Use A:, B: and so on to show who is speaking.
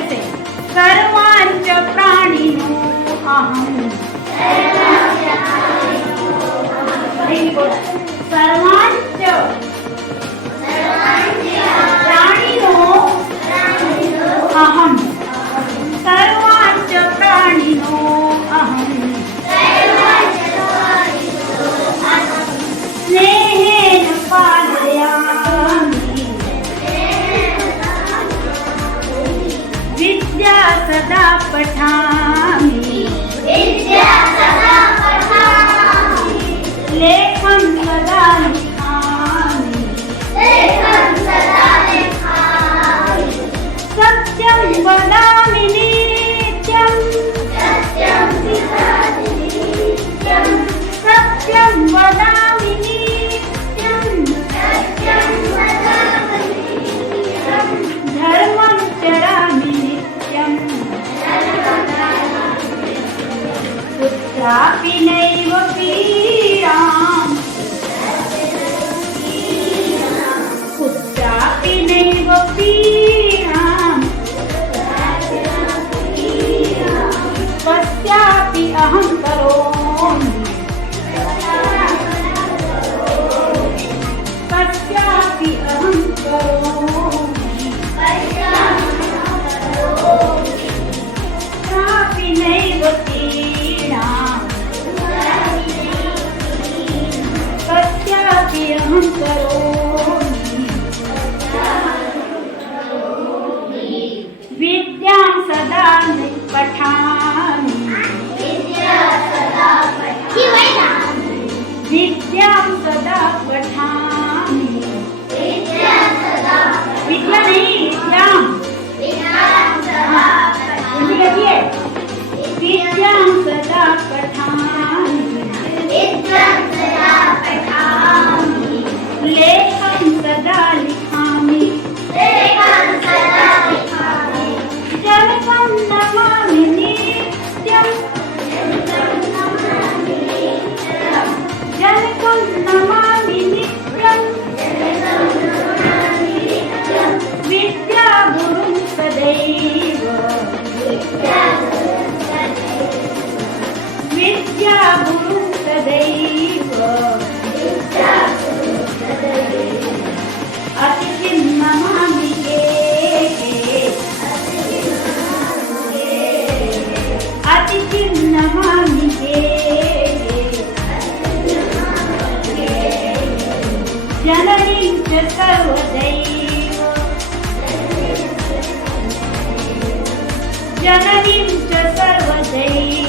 A: જશે
B: સર્વાંચ પ્રાણીનો અહમ સર્વ सदा पठान कुत्रापि नैव पीडाम् पठाण विद्या सदा पठाण فهو دين جنى بنت فهو دين